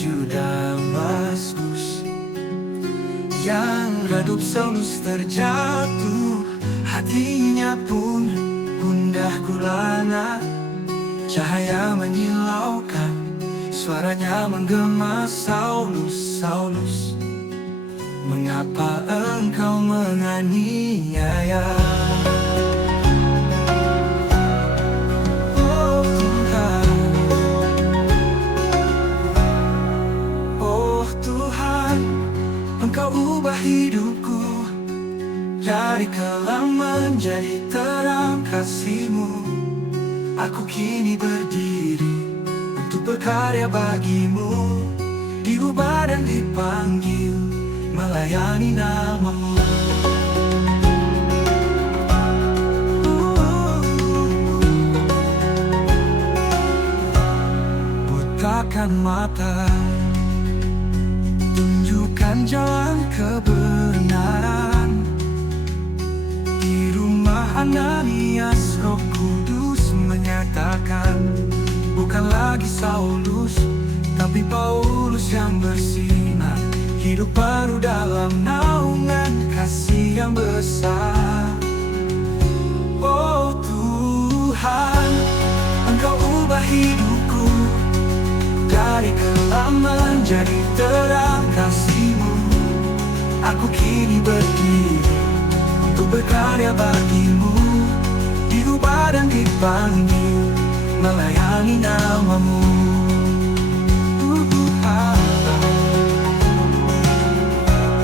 menuju Damaskus. Yang redup Saulus terjatuh, hatinya pun gundah gulana. Cahaya menyilaukan, suaranya menggema, Saulus, Saulus, mengapa engkau menganiaya? Oh Tuhan, oh Tuhan, engkau ubah hidupku dari kelam menjadi terang kasih-Mu. Aku kini berdiri untuk berkarya bagi-Mu, diubah dan dipanggil melayani nama-Mu. Butakan mata, tunjukkan jalan kebenaran. Di rumah Ananias, Roh Kudus menyatakan, bukan lagi Saulus, tapi Paulus yang bersinar. Hidup baru dalam naungan kasih yang besar. Oh Tuhan, engkau ubah hidupku dari kelam menjadi terang kasih-Mu. Aku kini berdiri untuk berkarya bagi-Mu, diubah dan dipanggil melayani nama-Mu.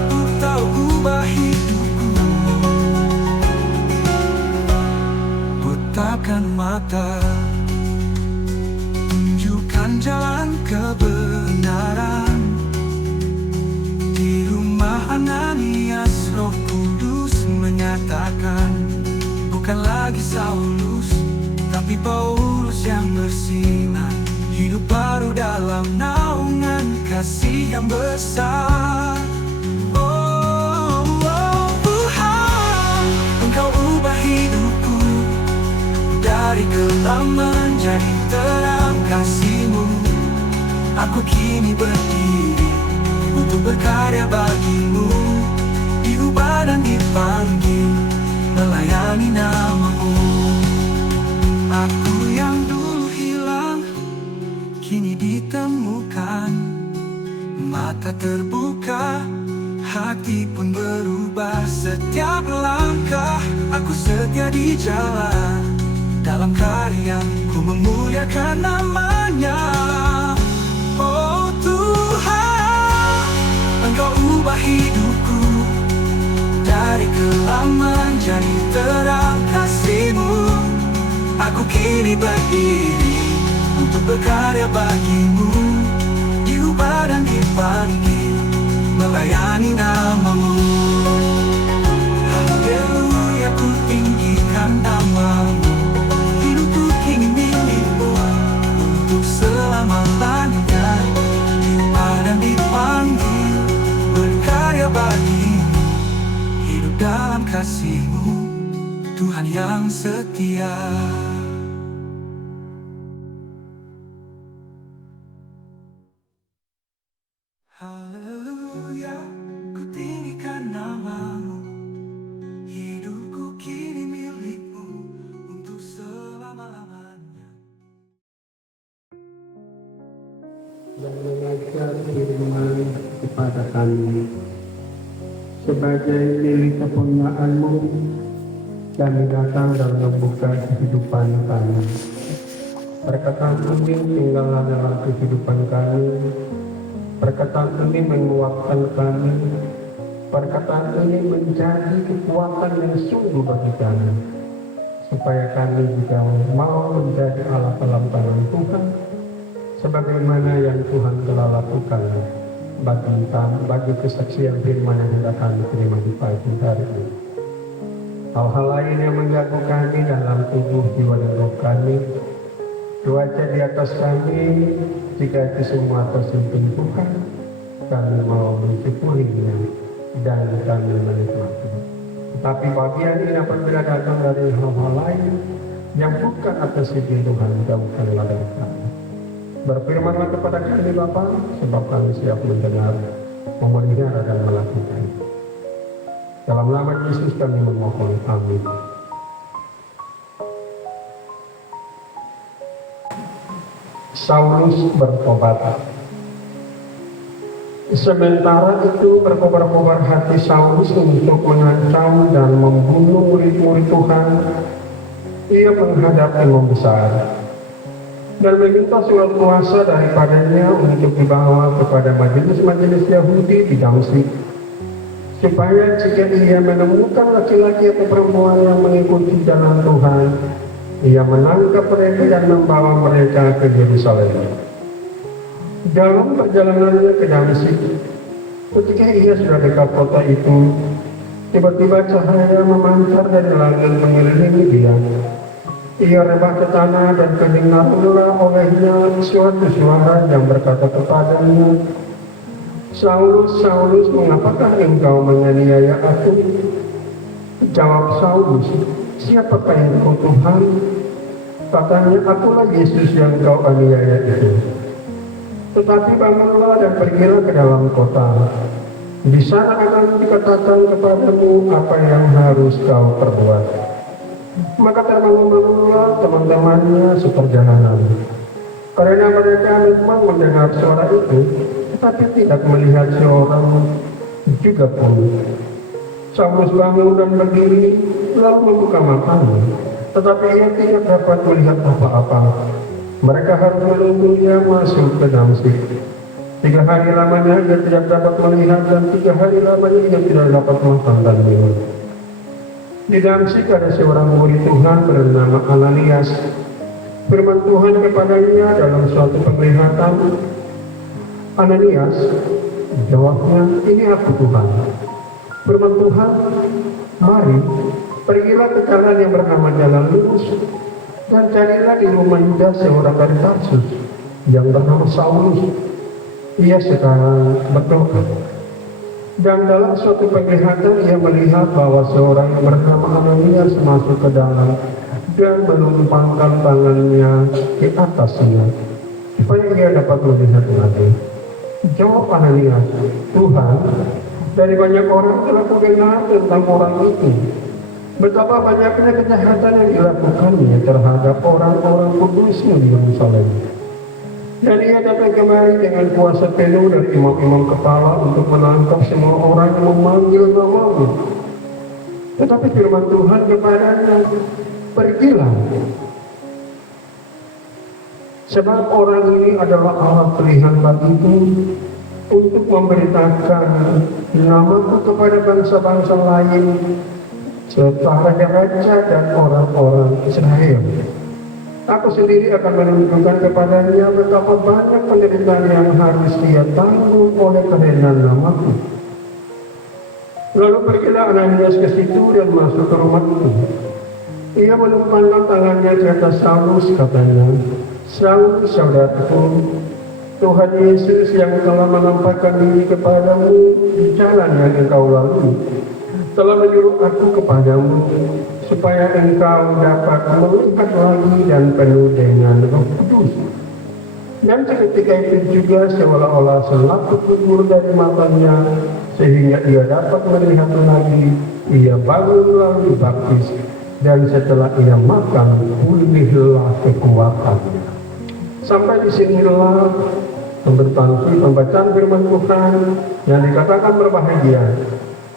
Engkau ubah hidupku, butakan mata, tunjukkan jalan kebenaran. Di rumah Ananias, Roh Kudus menyatakan, bukan lagi Saulus, tapi Paulus yang bersinar. Hidup baru dalam naungan kasih yang besar. Oh, oh Tuhan, engkau ubah hidupku dari kelam menjadi terang kasih-Mu. Aku kini berdiri untuk berkarya bagi-Mu, diubah dan dipanggil melayani nama-Mu. Aku yang dulu hilang kini ditemukan, mata terbuka, hati pun berubah. Setiap langkah aku setia di jalan, dalam karya ku memuliakan nama-Nya. Oh Tuhan, engkau ubah hidupku dari kelam menjadi terang kasih-Mu. Aku kini berdiri untuk berkarya bagi-Mu, diubah dan dipanggil melayani nama-Mu. Haleluya, ku tinggikan nama-Mu. Hidupku kini milik-Mu untuk selama-lamanya, diubah dan dipanggil berkarya bagi-Mu, hidup dalam kasih-Mu, Tuhan yang setia. Haleluya, ku tinggikan nama-Mu. Hidupku kini milik-Mu untuk selama-lamanya. Dan mengajar firman kepada kami, sebagai milik kepunyaan-Mu, kami datang dan membuka kehidupan kami. Perkataan ini tinggallah dalam kehidupan kami. Perkataan ini menguatkan kami. Perkataan ini menjadi kekuatan yang sungguh bagi kami, supaya kami juga mau menjadi alat dalam tangan Tuhan, sebagaimana yang Tuhan telah lakukan bagi kesaksian firman yang hendak kami terima di pagi hari ini. Hal-hal lain yang mengganggu kami dalam tubuh, jiwa, dan roh kami, cuaca di atas kami, jika itu semua tersentuh Tuhan, kami mau mensyukurinya dan kami menikmati. Tetapi bagian ini apabila datang dari hal-hal lain yang bukan atas izin Tuhan, jauhkanlah dari kami. Berfirmanlah kepada kami Bapa, sebab kami siap mendengar, memelihara dan melakukan. Dalam nama Yesus kami memohon, amin. Saulus bertobat. Sementara itu berkobar-kobar hati Saulus untuk mengancam dan membunuh murid-murid Tuhan. Ia menghadap imam besar dan meminta surat kuasa daripadanya untuk dibawa kepada majelis-majelis Yahudi di Damsyik, supaya jika ia menemukan laki-laki atau perempuan yang mengikuti jalan Tuhan, ia menangkap mereka dan membawa mereka ke Yerusalem. Dalam perjalanannya ke Damsyik, ketika ia sudah dekat kota itu, tiba-tiba cahaya memancar dari langit mengelilingi dia. Ia rebah ke tanah dan kedengaranlah olehnya suatu suara yang berkata kepadanya, Saulus, Saulus, mengapakah engkau menganiaya aku? Jawab Saulus, siapakah engkau Tuhan? Katanya, akulah Yesus yang kau aniaya itu. Tetapi bangunlah dan pergilah ke dalam kota. Di sana akan dikatakan kepadamu apa yang harus kau perbuat. Maka terbangun-bangunlah teman-temannya seperjalanan. Karena mereka memang mendengar suara itu, tetapi tidak melihat seorang juga pun. Saulus bangun dan berdiri, lalu membuka matanya, tetapi ia tidak dapat melihat apa-apa. Mereka harus menunggu dia masuk ke Damsyik. 3 hari lamanya dia tidak dapat melihat, dan 3 hari lamanya dia tidak dapat makan dan minum. Di Damsyik ada seorang murid Tuhan bernama Ananias. Firman Tuhan kepadanya dalam suatu penglihatan, Ananias, jawabnya, ini aku Tuhan. Firman Tuhan, mari, pergilah ke jalan yang bernama Jalan Lurus, dan carilah di rumah Yudas seorang dari Tarsus yang bernama Saulus. Ia sekarang berdoa. Dan dalam suatu penglihatan ia melihat bahwa seorang yang bernama Ananias masuk ke dalam dan menumpangkan tangannya di atasnya, supaya ia dapat melihat lagi. Jawab Ananias, Tuhan, dari banyak orang telah kudengar tentang orang itu, betapa banyaknya kejahatan yang dilakukannya terhadap orang-orang kudusmu di Yerusalem. Dan ia datang kemari dengan kuasa penuh dari imam-imam kepala untuk menangkap semua orang yang memanggil namamu. Tetapi firman Tuhan kepadanya, pergilah. Sebab orang ini adalah alat pilihan bagiku untuk memberitakan namaku kepada bangsa-bangsa lain, serta raja-raja dan orang-orang Israel. Aku sendiri akan menunjukkan kepadanya betapa banyak penderitaan yang harus dia tanggung oleh karena namaku. Lalu pergilah Ananias ke situ dan masuk ke rumah itu. Ia menumpangkan tangannya di atas Saulus, katanya, Saulus, saudaraku, Tuhan Yesus yang telah menampakkan diri kepadamu di jalan yang engkau lalui, telah menyuruh aku kepadamu, supaya engkau dapat melihat lagi dan penuh dengan Roh Kudus. Dan seketika itu juga seolah-olah selaput gugur dari matanya, sehingga ia dapat melihat lagi. Ia bangun lalu dibaptis, dan setelah ia makan, pulihlah kekuatannya. Sampai di sinilah pembacaan firman Tuhan yang dikatakan berbahagia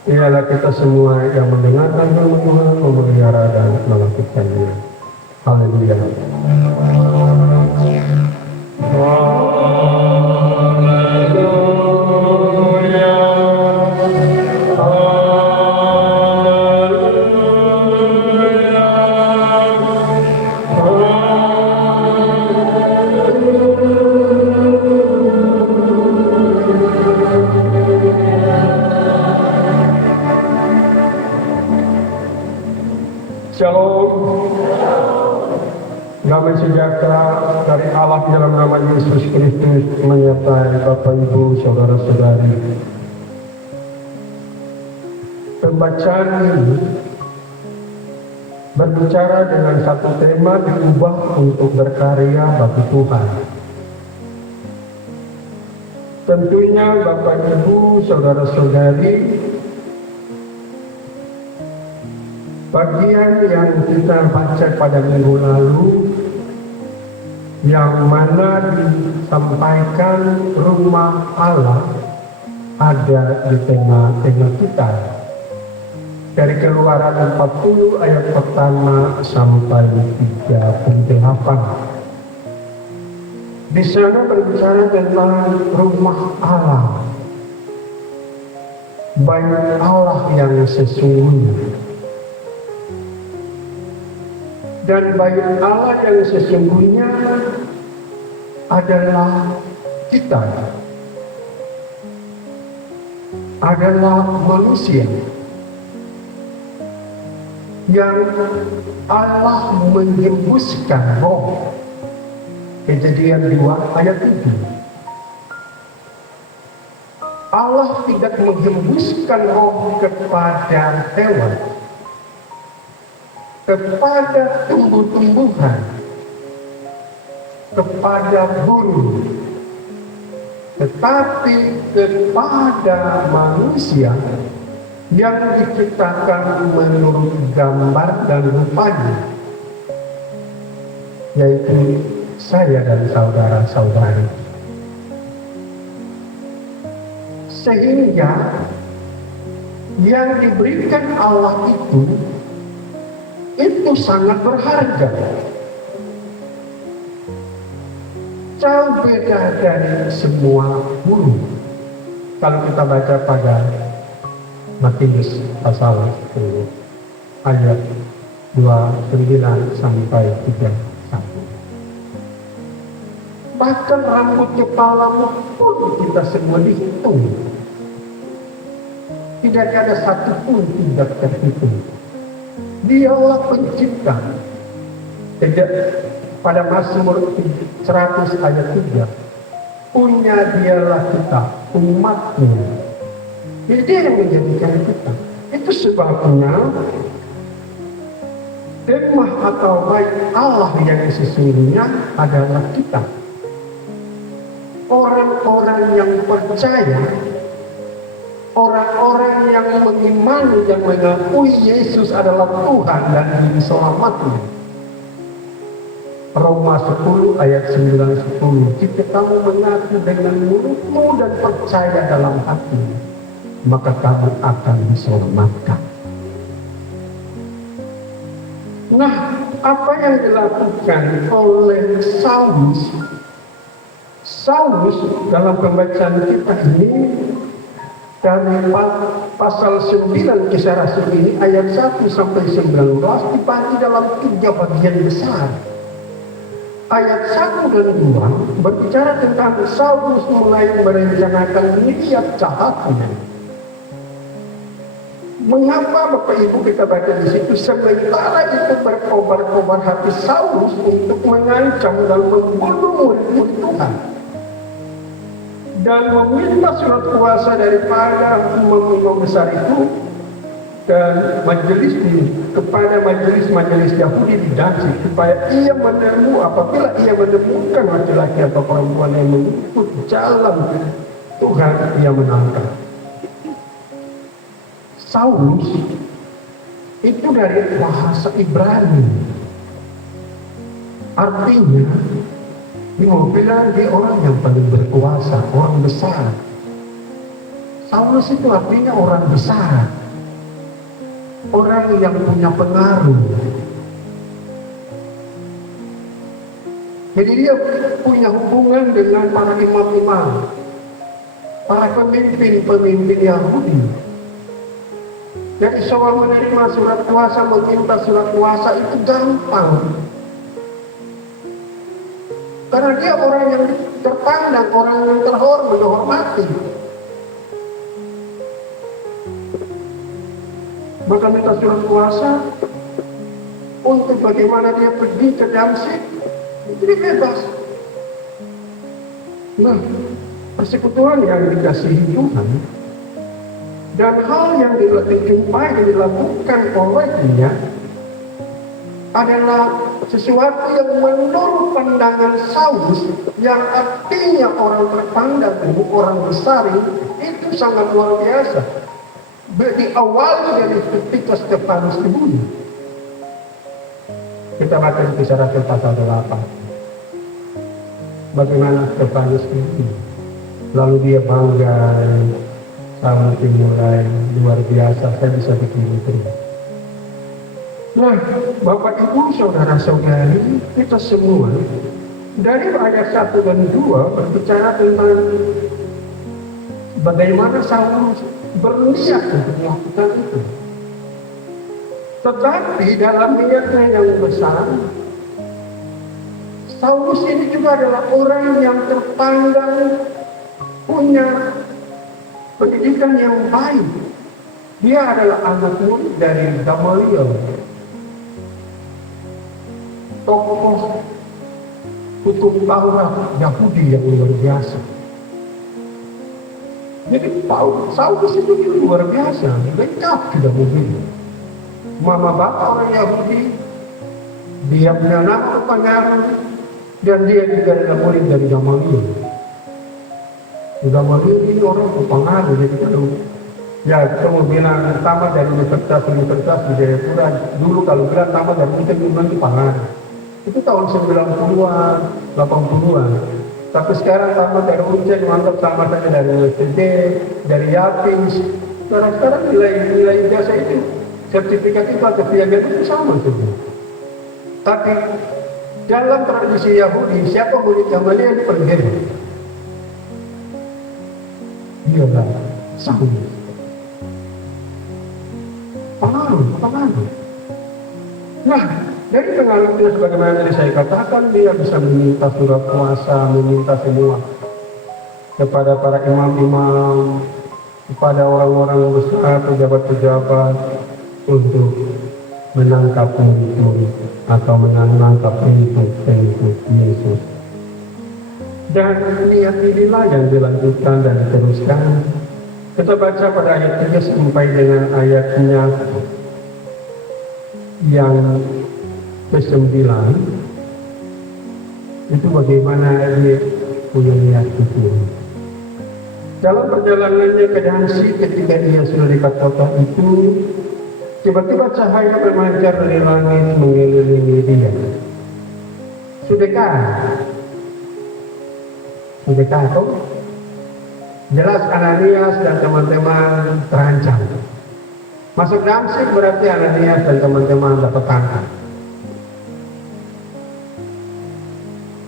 ialah kita semua yang mendengarkan firman Tuhan, memelihara dan melakukannya. Haleluya. Shalom. Damai sejahtera dari Allah dalam nama Yesus Kristus menyertai Bapak Ibu Saudara-saudari. Pembacaan ini berbicara dengan satu tema, diubah untuk berkarya bagi Tuhan. Tentunya Bapak Ibu, saudara-saudari, bagian yang kita baca pada minggu lalu yang mana disampaikan rumah Allah ada di tengah-tengah kita. Dari Keluaran 40 ayat pertama sampai 38. Di sana berbicara tentang rumah Allah, bait Allah yang sesungguhnya. Dan bait Allah yang sesungguhnya adalah kita, adalah manusia yang Allah menghembuskan roh. Kejadian 2 ayat 7. Allah tidak menghembuskan roh kepada hewan, kepada tumbuh-tumbuhan, kepada burung, tetapi kepada manusia yang diciptakan menurut gambar dan rupanya, yaitu saya dan saudara-saudari. Sehingga yang diberikan Allah itu sangat berharga. Jauh beda dari semua burung. Kalau kita baca pada Matius pasal 10 ayat 29 sampai 31. Bahkan rambut kepalamu pun kita semua dihitung. Tidak ada satu pun tidak terhitung. Dialah pencipta. Tidak, pada Mazmur 100 ayat 3. Punya dialah kita, umatnya. Jadi dia yang menjadikan kita. Itu sebabnya kemah atau bait Allah yang sesungguhnya adalah kita. Orang-orang yang percaya, orang-orang yang mengimani dan mengakui Yesus adalah Tuhan dan Juru Selamatnya. Roma 10 ayat 9-10. Jika kamu mengaku dengan mulutmu dan percaya dalam hati, maka kamu akan diselamatkan. Nah, apa yang dilakukan oleh Saulus dalam pembacaan kita ini dari pasal 9 Kisah Rasul ini ayat 1 sampai 19 dibagi dalam 3 bagian besar. Ayat 1 dan 2 berbicara tentang Saulus mulai merencanakan niat jahatnya. Mengapa Bapak Ibu kita baca di situ? Sementara itu berkobar-kobar hati Saulus untuk mengancam dan membunuh murid Tuhan, dan meminta surat kuasa daripada imam-imam besar itu dan majelis ini kepada majelis Yahudi di Damsyik, supaya ia apabila ia menemukan laki-laki atau perempuan yang mengikut jalan Tuhan, ia menangkap. Saulus itu dari bahasa Ibrani, artinya mau bilang dia orang yang paling berkuasa, orang besar. Saulus itu artinya orang besar, orang yang punya pengaruh. Jadi dia punya hubungan dengan para imam-imam, para pemimpin Yahudi. Jadi soal menerima surat kuasa, meminta surat kuasa itu gampang. Karena dia orang yang terpandang, orang yang terhormati. Maka minta surat kuasa untuk bagaimana dia pergi ke Damsyik, jadi bebas. Nah, persekutuan yang dikasihi Tuhan dan hal yang dijumpai dan dilakukan olehnya adalah sesuatu yang menurut pandangan Saulus, yang artinya orang terpandang, orang besar, itu sangat luar biasa. Diawali dari ketika Stefanus dibunuh. Kita baca di Kisah Rasul pasal 8. Bagaimana Stefanus dibunuh. Lalu dia bangga, Saulus dimulai luar biasa, saya bisa bikin itu. Nah, Bapak Ibu, saudara-saudari, kita semua dari ayat 1 dan 2 berbicara tentang bagaimana Saulus berniat untuk melakukan itu. Tetapi dalam niatnya yang besar, Saulus ini juga adalah orang yang terpandang punya pendidikan yang baik. Dia adalah anak murid dari Gamaliel, tokoh hukum Taurat Yahudi yang luar biasa. Jadi Saulus itu luar biasa, lengkap tidak mungkin. Mama bapak orang Yahudi, dia punya nama pengaruh, dan dia juga adalah murid dari Gamaliel. Gamaliel ini orang pengaruh, jadi kalau ya kita mau bilang tamat dari universitas di Jayapura, dulu kalau bilang tamat dari universitas itu pengaruh. Itu tahun 90-an, 80-an. Tapi sekarang tamat dari UNCEN dianggap sama saja dari USD, dari Yapis. Sekarang nilai ijazah itu, sertifikat itu atau piagam itu sama saja. Tapi dalam tradisi Yahudi, siapa murid Gamaliel paling hebat? Dia lah Saulus. Pengaruh. Nah, dari pengaruh itu sebagaimana tadi saya katakan, dia bisa meminta surat kuasa, meminta semua kepada para imam-imam, kepada orang-orang besar, pejabat-pejabat untuk menangkap murid atau menangkap pengikut Yesus. Dan niat inilah yang dilanjutkan dan diteruskan. Kita baca pada ayat 3 sampai dengan ayatnya yang ke-9. Itu bagaimana dia punya niat itu. Dalam perjalanannya ke Damsyik, ketika dia sudah dekat kota itu, tiba-tiba cahaya memancar dari langit mengelilingi dia. Sudahkah itu? Jelas Ananias dan teman-teman terancam. Masuk Damsyik berarti Ananias dan teman-teman dapat tangkap.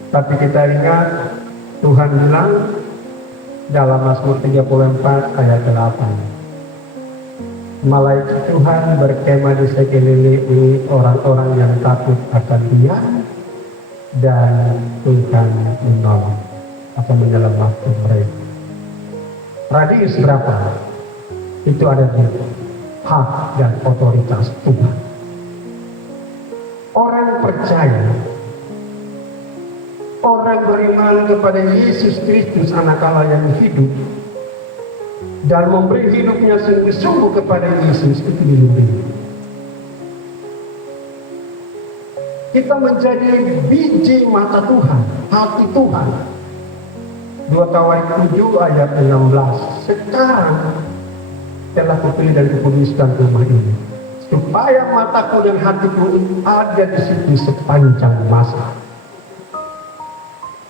Tapi kita ingat Tuhan bilang dalam Mazmur 34 ayat 8. Malaikat Tuhan berkemah di sekeliling orang-orang yang takut akan Dia, dan Tuhan menolong atau menyelamatkan mereka. Radius berapa? Itu ada di hak dan otoritas Tuhan. Orang percaya, orang beriman kepada Yesus Kristus anak Allah yang hidup dan memberi hidupnya sungguh-sungguh kepada Yesus, itu dilindungi. Kita menjadi biji mata Tuhan, hati Tuhan. 2 Tawarik 7 ayat 16. Sekarang telah kupilih dan kukuduskan rumah ini, supaya mataku dan hatiku ada di situ sepanjang masa.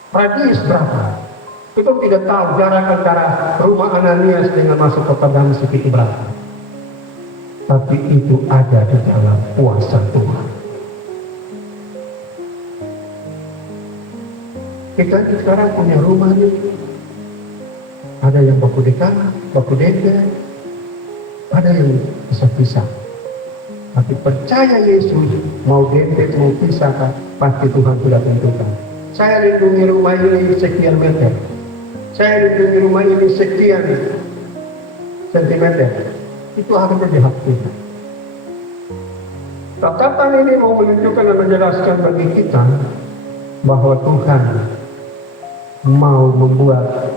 Radius berapa? Kita tidak tahu jarak antara rumah Ananias dengan masuk kota Damsyik itu berapa. Tapi itu ada di dalam kuasa Tuhan. Kita sekarang punya rumah ini. Ada yang baku dekat, baku dempet, ada yang pisah-pisah. Tapi percaya Yesus, mau dempet, mau pisah, pasti Tuhan sudah tentukan. Saya lindungi rumah ini sekian meter. Saya lindungi rumah ini sekian sentimeter. Itu akan menjadi hak Tuhan. Catatan ini mau menunjukkan dan menjelaskan bagi kita bahwa Tuhan mau membuat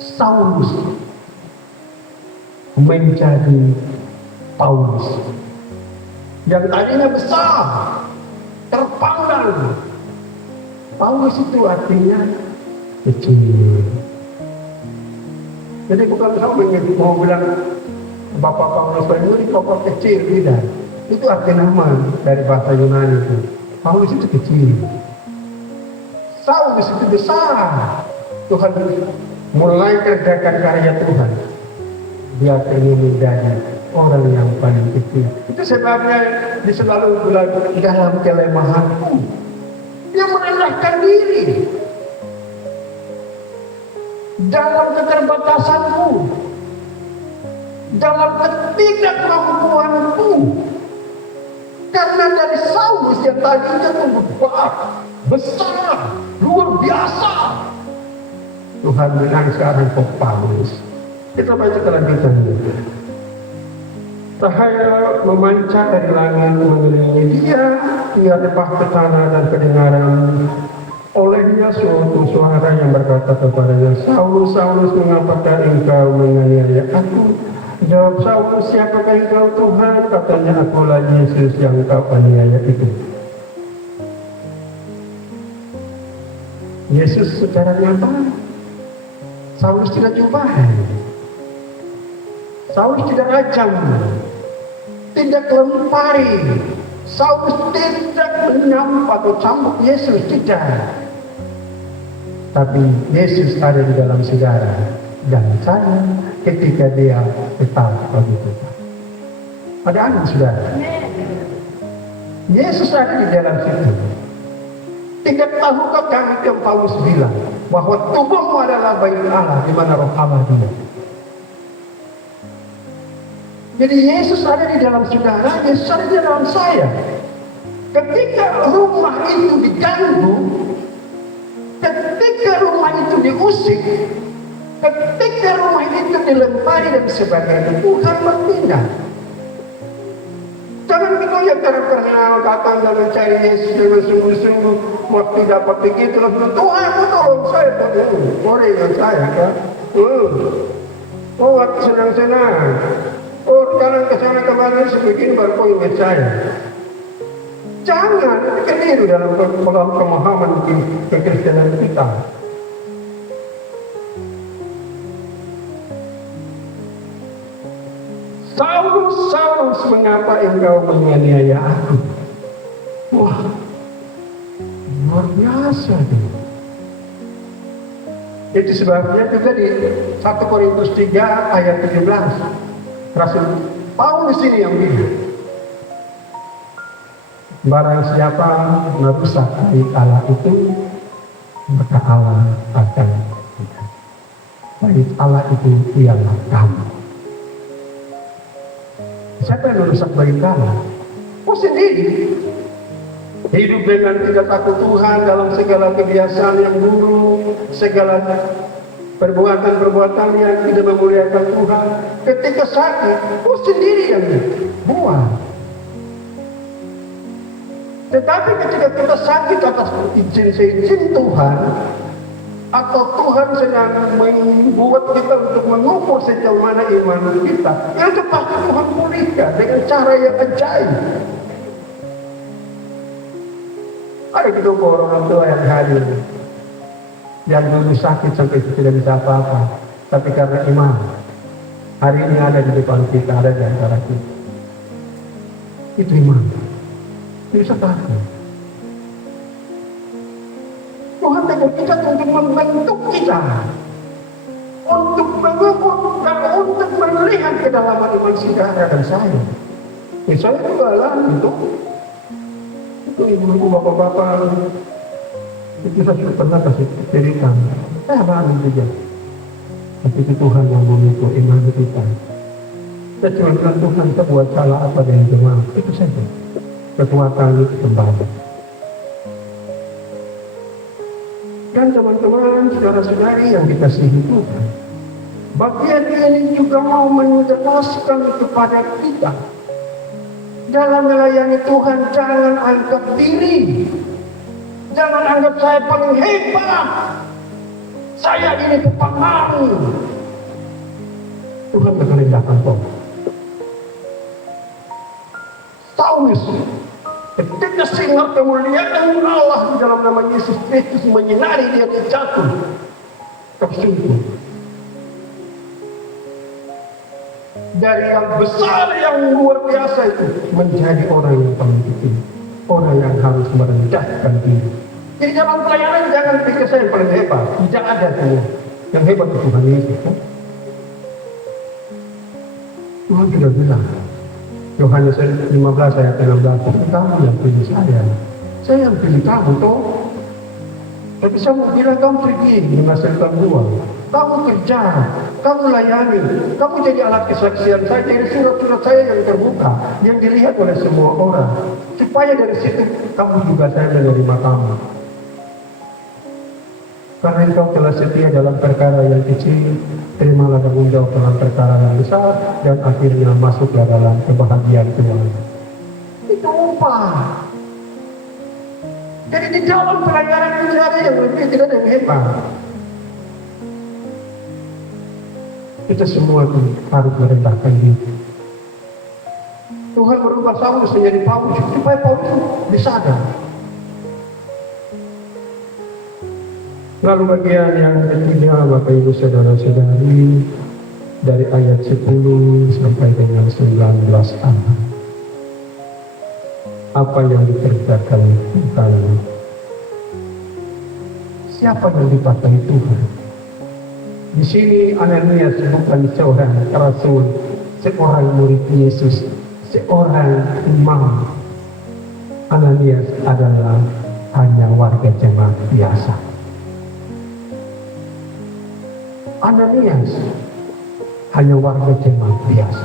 Saulus menjadi Paulus yang tadinya besar, terpandang. Paulus itu artinya kecil. Jadi bukan sama mau bilang Bapak Paulus ini Bapak kecil, tidak. Itu arti nama dari bahasa Yunani itu. Paulus itu kecil. Saulus itu besar. Tuhan mulai kerjakan karya Tuhan. Dia ingin menjadi orang yang paling kecil. Itu sebabnya dia selalu bilang dalam kelemahanku. Dia merendahkan diri. Dalam keterbatasanku, dalam ketidakmampuanku, karena dari Saulus yang tadinya besar, luar biasa, Tuhan bilang sekarang kok Paulus. Kita baca kelanjutannya. Cahaya memancar dari langit mengelilingi dia, ia rebah ke tanah dan kedengaran olehnya suatu suara yang berkata kepadanya, Saulus, Saulus, mengapakah engkau menganiaya aku? Jawab Saulus, siapakah engkau Tuhan? Katanya, akulah Yesus yang engkau aniaya itu. Yesus secara nyata, Saulus tidak cobain. Saulus tidak ajam, tidak lempari. Saulus tidak menyampa atau cambuk Yesus, tidak. Tapi Yesus ada di dalam segala dan saya ketika dia tetap begitu. Ada anak saudara. Yesus ada di dalam situ. Tidak tahukah kami yang Paulus bilang bahwa tubuhmu adalah bait Allah di mana roh Allah dia. Jadi Yesus ada di dalam saudara, Yesus ada di dalam saya. Ketika rumah itu diganggu, ketika rumah itu diusik, ketika rumah itu dilempari dan sebagainya, Tuhan bertindak. Jangan kita yang terkenal datang dan mencari Yesus dengan sungguh-sungguh, waktu dapat begitu, lalu Tuhan tolong saya dulu, gorengan saya kan. Waktu senang-senang. Sekarang kesana kemana sebegini baru kau ingat saya. Jangan keliru dalam pemahaman kekristenan kita. Saulus, Saulus, mengapa engkau menganiaya aku? Wah, luar biasa itu. Itu sebabnya juga di 1 Korintus 3 ayat 17. Rasul Paulus ini yang bilang, barang siapa merusak bait Allah itu, maka Allah akan rusak. Bait Allah itu ialah kamu. Siapa yang merusak bait Allah? Oh sendiri. Hidup dengan tidak takut Tuhan dalam segala kebiasaan yang buruk, segala perbuatan-perbuatan yang tidak memuliakan Tuhan. Ketika sakit, sendiri yang buat. Tetapi ketika kita sakit atas izin Tuhan, atau Tuhan sedang membuat kita untuk mengukur sejauh mana iman kita, itu pasti Tuhan pulihkan dengan cara yang ajaib. Ada beberapa orang tua yang hadir, yang dulu sakit sampai tidak bisa apa-apa, tapi karena iman, hari ini ada di depan kita, ada di antara kita. Itu iman. Bisa takut. Tuhan tegur kita untuk membentuk kita, untuk mengukur dan untuk melihat kedalaman iman saudara dan saya. Saya juga alami itu ibu-ibu, bapak-bapak. Itu saya sudah pernah kasih cerita. Saya alami juga. Tapi itu Tuhan yang memikul iman kita. Kita cuma bilang Tuhan, kita buat salah apa dengan jemaah. Itu saja. Kekuatan itu kembali. Dan teman-teman, saudara-saudari yang dikasihi Tuhan, bagian ini juga mau menjelaskan kepada kita dalam melayani Tuhan, jangan anggap diri, jangan anggap saya paling hebat, saya ini kepengaruh. Tuhan mengerjakan kau. Saulus Ketika sinar kemuliaan Allah di dalam nama Yesus Kristus menyinari dia jatuh tersungkur. Dari yang besar, yang luar biasa itu menjadi orang yang paling kecil, orang yang harus merendahkan diri. Jadi dalam pelayanan jangan pikir saya yang paling hebat, tidak ada tuh. Yang hebat itu Tuhan Yesus. Tuhan sudah bilang, Yohanes 15 ayat 16, kamu yang pilih saya yang pilih kamu toh. Tapi saya mau bilang kamu pergi menghasilkan buah, kamu kerja, kamu layani, kamu jadi alat kesaksian saya, jadi surat-surat saya yang terbuka, yang dilihat oleh semua orang, supaya dari situ kamu juga saya menerima kamu. Karena engkau telah setia dalam perkara yang kecil, terimalah tanggung jawab dalam perkara yang besar, dan akhirnya masuklah dalam kebahagiaan Tuhan. Itu upah. Jadi di dalam pelayanan itu tidak ada yang lebih, tidak ada yang hebat. Kita semua harus merendahkan diri. Tuhan merubah Saulus menjadi Paulus, supaya Paulus disadar. Lalu bagian yang ketiga, Bapak Ibu Saudara-saudari, dari ayat 10 sampai dengan 19a. Apa yang dikerjakan Tuhan? Siapa yang dipakai Tuhan? Di sini Ananias bukan seorang rasul, seorang murid Yesus, seorang imam. Ananias adalah hanya warga jemaat biasa. Ananias hanya warga jemaat biasa.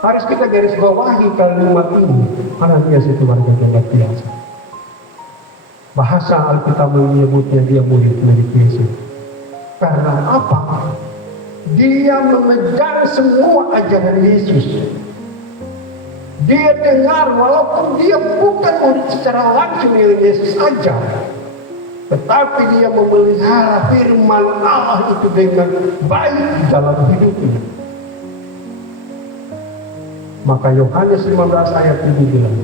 Harus kita garis bawahi kalimat ini. Ananias itu warga jemaat biasa. Bahasa Alkitab menyebutnya dia murid Yesus. Karena apa? Dia memegang semua ajaran Yesus. Dia dengar walaupun dia bukan murid secara langsung yang Yesus ajar, tetapi dia memelihara firman Allah itu dengan baik di dalam hidupnya. Maka Yohanes 15 ayat 7 bilang,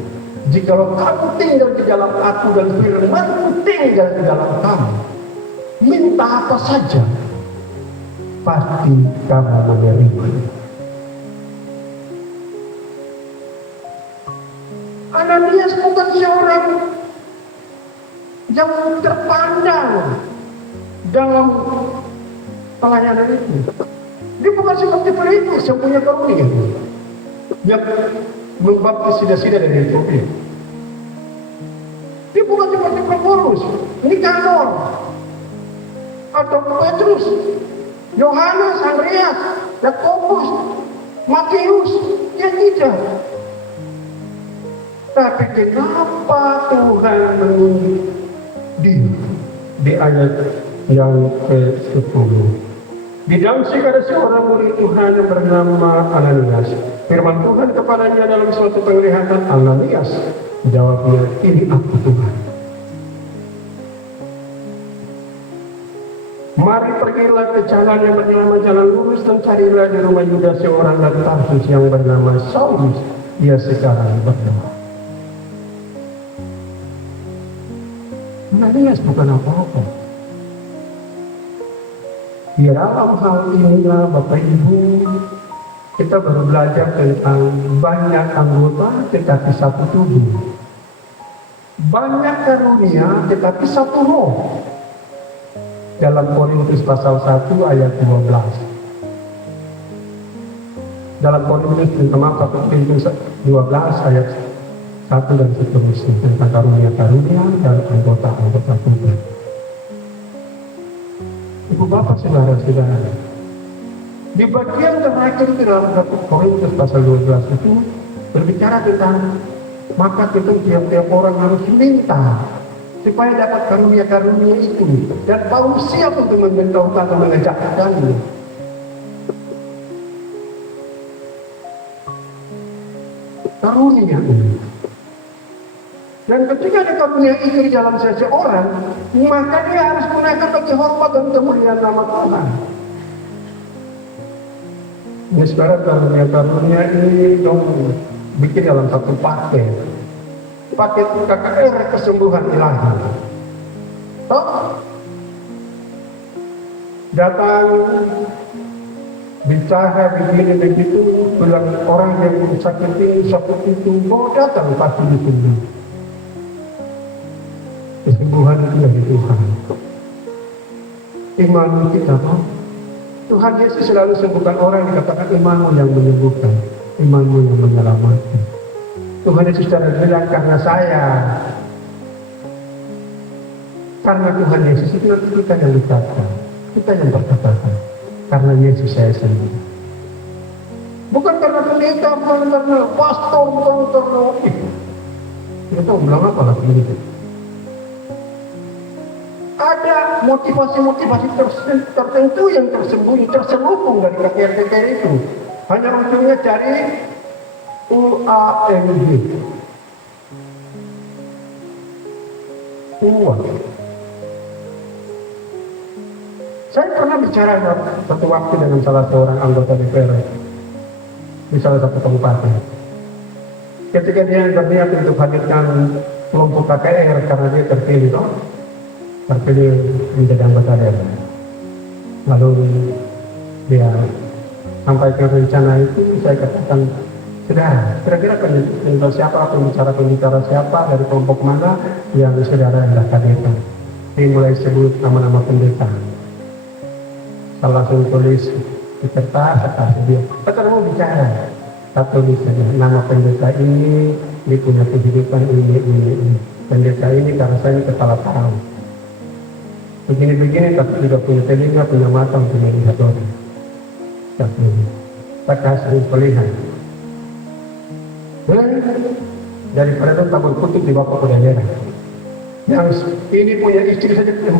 jikalau kamu tinggal di dalam aku dan firman-Ku tinggal di dalam kamu, minta apa saja, pasti kamu menerima. Ananias bukan seorang yang terpandang dalam pelayanan itu. Dia bukan seperti Filipus yang punya karunia, yang membaptis sida-sida dari Ethiopia. Dia bukan seperti Paulus, Nikanor, atau Petrus, Yohanes, Andreas, Yakobus, Matius. Dia tidak. Tapi kenapa Tuhan menunjuk dia di ayat yang ke-10? Di Damsyik ada seorang murid Tuhan yang bernama Ananias. Firman Tuhan kepadanya dalam suatu penglihatan, Ananias. Jawabnya, ini aku Tuhan. Mari pergilah ke jalan yang bernama jalan lurus dan carilah di rumah Yudas seorang dari Tarsus yang bernama Saulus. Dia sekarang berdoa. Ananias bukan apa-apa. Di dalam hal inilah Bapak Ibu, kita baru belajar tentang banyak anggota tetapi satu tubuh. Banyak karunia tetapi satu roh. Dalam Korintus pasal 1 ayat 12. Dalam Korintus 12 ayat 1 dan seterusnya tentang karunia-karunia dan anggota-anggota tubuh. Ibu bapak saudara-saudara, di bagian terakhir di dalam 1 Korintus pasal 12 itu berbicara tentang maka kita tiap-tiap orang harus minta supaya dapat karunia-karunia itu, dan Paulus siap untuk memberitahukan dan mengajarkannya. Karunia ini. Dan ketika ada karunia itu di dalam seseorang, maka dia harus menaikkan bagi hormat dan kemuliaan nama Tuhan. Ini sekarang karunia-karunia ini dong bikin dalam satu paket. paket KKR kesembuhan ilahi. Toh, datang bicara begini begitu, bilang orang yang sakit ini sakit itu, mau datang pasti ditunggu. Kesembuhan itu dari Tuhan. Iman kita, toh. Tuhan Yesus selalu sembuhkan orang yang dikatakan imanmu yang menyembuhkan, imanmu yang menyelamatkan. Tuhan Yesus secara bilang karena saya, karena Tuhan Yesus itu nanti kita yang ucapkan, kita yang berkatakan, karena Yesus saya sembuh. Bukan karena pendeta, bukan karena pastor, bukan karena itu. Kita tahu bilang apa lagi ini? Ada motivasi-motivasi tertentu yang tersembunyi, terselubung dari KKR itu. Hanya ujungnya cari UAMG. Uang. Saya pernah bicara satu waktu dengan salah seorang anggota DPR di salah satu kabupaten. Ketika dia berniat untuk hadirkan kelompok KKR karena dia terpilih menjadi anggota daerah. Lalu dia sampaikan rencana itu, saya katakan, saudara, kira-kira pembicara siapa, pembicara siapa, dari kelompok mana yang saudara hendak hadirkan? Dia mulai sebut nama-nama pendeta. Saya langsung tulis di kertas, kasih dia. Betul mau bicara, saya tulis saja nama pendeta ini, dia punya kehidupan ini. Pendeta ini karena saya ini kepala tahu. Begini-begini, tapi juga punya telinga, punya mata untuk melihat orang. Tak kasih pilihan. Daripada itu tak berkutub di bapak daerah. Yang ini punya istri saja 4.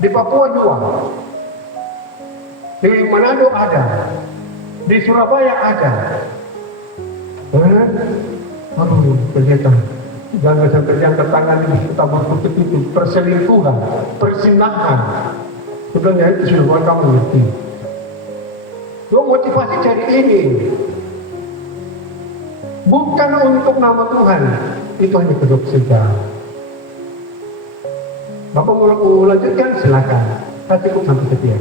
Di Papua 2. Di Manado ada. Di Surabaya ada. Aduh, pendeta. Jangan sampai yang tangan ini kita berkutub itu perselingkuhan, persinahan. Sebenarnya itu sudah buat kamu ngerti. Lo motivasi cari ini bukan untuk nama Tuhan, itu hanya kedok saja. Bapak mau lanjutkan silakan. Saya cukup sampai sekian.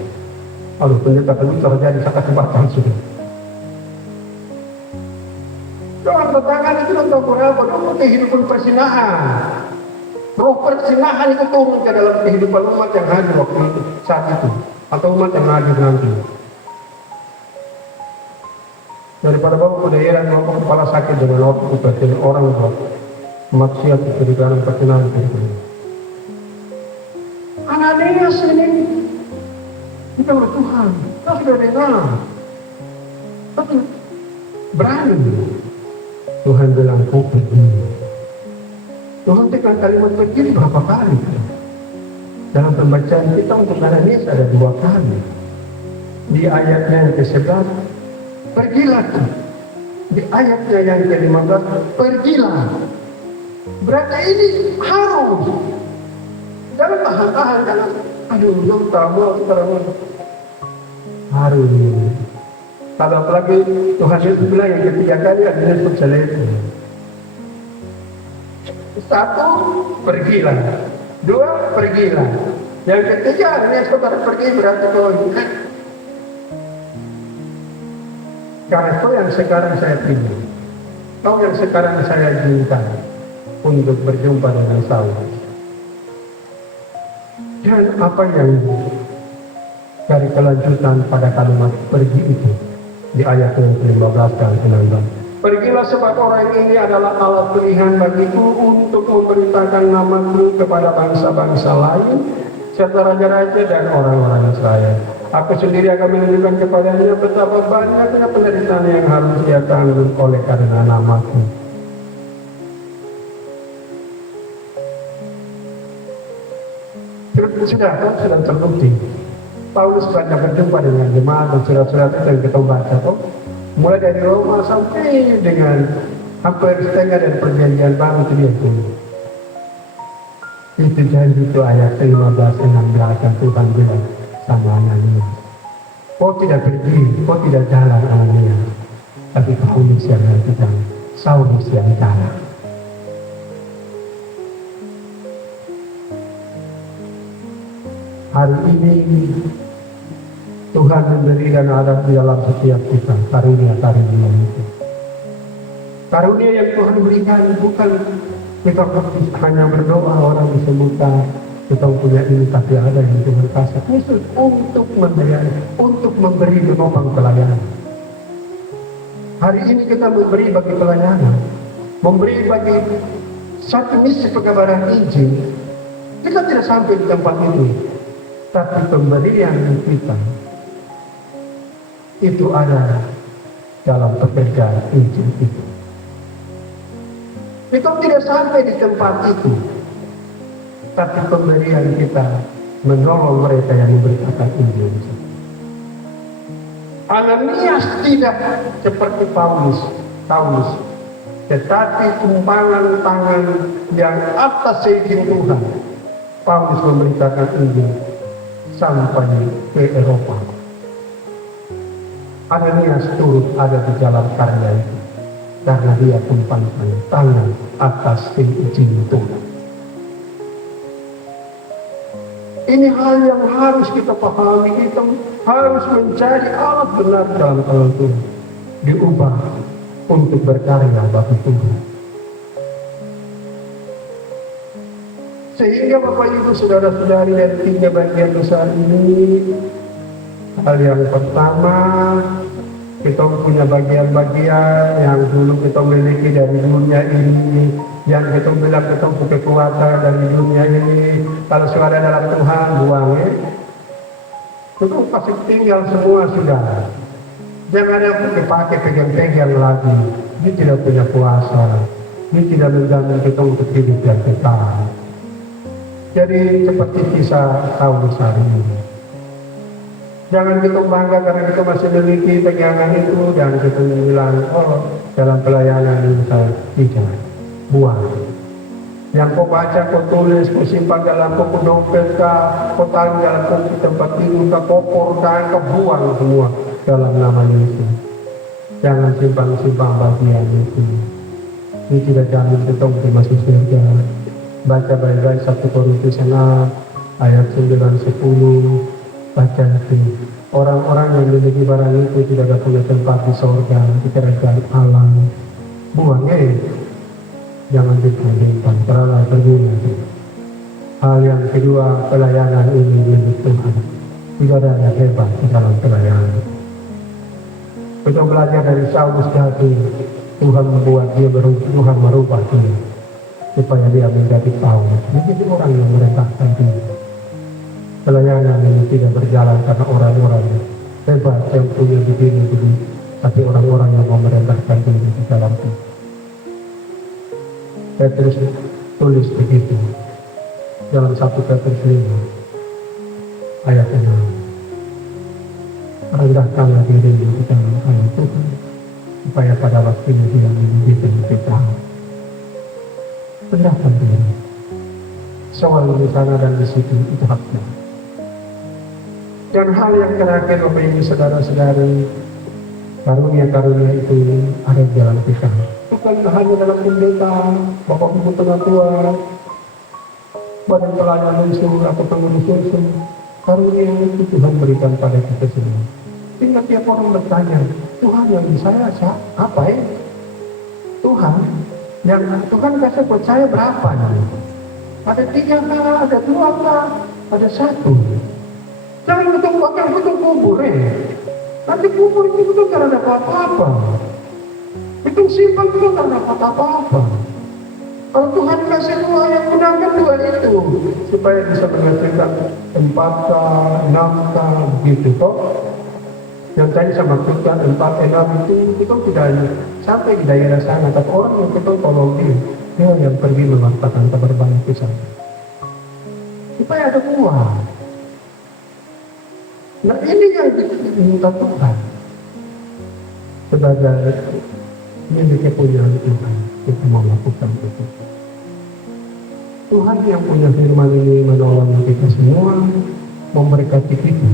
Kalau pendeta tadi terjadi saya kesempatan sudah. Doa tangan itu untuk berapa? Untuk kehidupan persinahan. Roh persinahan itu turun ke dalam kehidupan umat yang hadir waktu itu, saat itu, atau umat yang hadir nanti. Daripada bapak daerah, bapak kepala sakit dengan waktu itu orang buat maksiat itu di dalam persinahan itu. Ananias ini kita bertuhan, kita sudah dengar, tapi berani. Tuhan bilang pergi. Tuhan tekan kalimat pergi berapa kali? Dalam pembacaan kita untuk Ananias ada 2 kali. Di ayatnya yang ke-11, pergilah. Di ayatnya yang ke-15, pergilah. Berarti ini harus. Jangan tahan-tahan, jangan. Aduh, belum tahu, harus. Kalau apalagi Tuhan Yesus bilang yang ketiga kali adalah perjalanan. 1, pergilah. 2, pergilah. Yang ketiga adalah saudara pergi berarti kau ingat. Karena kau yang sekarang saya pilih, kau yang sekarang saya izinkan untuk berjumpa dengan Saulus. Dan apa yang dari kelanjutan pada kalimat pergi itu? Di ayat yang ke-15 dan ke-16. Pergilah sebab orang ini adalah alat pilihan bagiku untuk memberitakan namaku kepada bangsa-bangsa lain, serta raja-raja dan orang-orang Israel. Aku sendiri akan menunjukkan kepadanya betapa banyaknya penderitaan yang harus dia tanggung oleh karena namaku. Sudah terbukti. Paulus banyak berjumpa dengan jemaat dan surat-surat itu yang kita baca, mulai dari Roma sampai dengan hampir setengah dari perjanjian baru itu dia tulis. Itu janji itu ayat 15-16 yang Tuhan bilang sama Ananias. Kau tidak pergi, kau tidak jalan Ananias, tapi Paulus yang lanjutkan, Saulus yang jalan. Hari ini Tuhan memberi dan ada di dalam setiap kita karunia-karunia itu. Karunia yang Tuhan berikan bukan kita hanya berdoa orang disembuhkan, kita punya ini, tapi ada yang Tuhan kasih khusus untuk memberi menopang pelayanan. Hari ini kita memberi bagi pelayanan, memberi bagi satu misi pengabaran Injil. Kita tidak sampai di tempat itu, tapi pemberian kita itu ada dalam pekerjaan Injil itu. Kita tidak sampai di tempat itu, tapi pemberian kita menolong mereka yang memberitakan Injil. Ananias tidak seperti Paulus, tetapi tumpangan tangan yang atas seizin Tuhan, Paulus memberitakan Injil sampai ke Eropa. Ananias turut ada di dalam karya itu karena dia tumpangkan tangan atas seizin Tuhan. Ini hal yang harus kita pahami, kita harus mencari alat benar dalam tangan Tuhan, diubah untuk berkarya bagi Tuhan. Sehingga Bapak Ibu Saudara-saudari dari 3 bagian besar ini, hal yang pertama, kita punya bagian-bagian yang dulu kita miliki dari dunia ini, yang kita bilang kita punya kekuatan dari dunia ini. Kalau sudah dalam Tuhan, buang ya. Itu pasti tinggal semua sudah. Jangan yang dipakai pegang-pegang lagi. Dia tidak punya kuasa. Dia tidak menjamin kita untuk hidup yang kekal. Jadi seperti kisah Paulus hari ini. Jangan kita bangga karena kita masih memiliki pegangan itu dan kita bilang, oh dalam pelayanan ini saya tidak. Buang. Yang kau baca, kau tulis, kau simpan dalam kau dompet, kau taruh dalam kau tempat tidur, kau kopor, kau buang semua dalam nama Yesus. Jangan simpan-simpan bagian itu. Ini tidak jamin kita untuk masuk surga. Baca baik-baik 1 Korintus 6 ayat 9-10. Baca itu. Orang-orang yang memiliki barang itu tidak punya tempat di surga, di kerajaan Allah. Buang ya. Jangan disimpan, karena berguna. Hal yang kedua, pelayanan ini milik Tuhan. Tidak ada yang hebat di dalam pelayanan. Kita belajar dari Saulus tadi, Tuhan membuat dia Tuhan merubah dia supaya dia menjadi Paulus, menjadi orang yang merendahkan diri. Pelayanan ini tidak berjalan karena orang-orang hebat yang punya begini, tapi orang-orang yang mau merendahkan diri di dalam itu. Petrus tulis begitu dalam 1 Petrus 5 ayat 6. Rendahkanlah diri di dalam hal Tuhan, supaya pada waktunya dia menjadi kita. Rendahkan diri. Soal di sana dan di situ itu haknya. Dan hal yang terakhir Bapak Ibu Saudara-saudari, karunia-karunia itu ada di dalam kita. Bukan hanya dalam pendeta, Bapak Ibu Tengah-tua, badan pelayanan usul atau pengurus usul, karunia itu Tuhan berikan pada kita semua. Sehingga tiap orang bertanya, Tuhan yang di saya apa ya? Tuhan yang Tuhan kasih buat saya berapa nih? Ada 3 kah? Ada 2 kah? Ada 1? Jangan betul kubur ya. Nanti kubur itu betul karena ada apa-apa. Itu simpan dulu karena dapat apa-apa. Kalau Tuhan kasih 2, yang gunakan 2 itu supaya bisa menghasilkan 4 kah, 6 kah, begitu toh. Yang tadi sama maksudkan 4, 6 itu tidak sampai di daerah sana, tapi orang yang kita tolong dia yang pergi mengatakan kabar baik ke sana. Supaya ada uang. Nah ini yang diminta Tuhan sebagai milik kepunyaan Tuhan, kita mau lakukan itu. Tuhan yang punya firman ini menolong kita semua, memberkati kita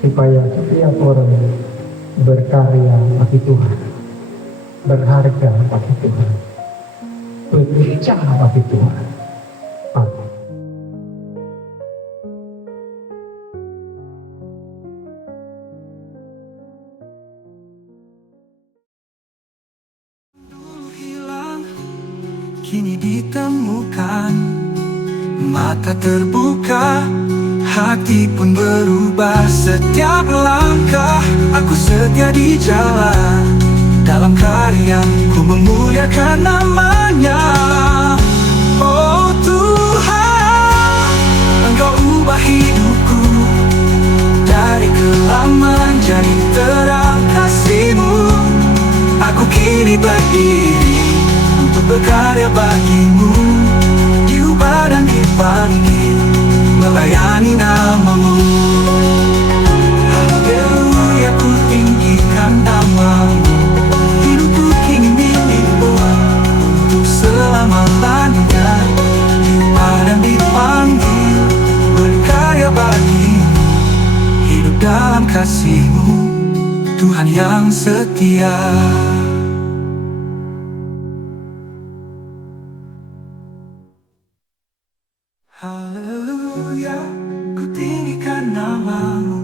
supaya setiap orang berkarya bagi Tuhan, berharga bagi Tuhan, berbicara bagi Tuhan. Amin. kini ditemukan. Mata terbuka, hati pun berubah. Setiap langkah aku setia di jalan. Dalam karya ku memuliakan namanya. Oh Tuhan, Engkau ubah hidupku dari kelam menjadi terang kasih-Mu. Aku kini berdiri untuk berkarya bagi-Mu, diubah dan dipanggil melayani nama-Mu. Haleluya, ku tinggikan nama-Mu. Hidupku kini milik-Mu untuk selama-lamanya, diubah dan dipanggil berkarya bagi-Mu, hidup dalam kasih-Mu, Tuhan yang setia. Haleluya, ku tinggikan nama-Mu.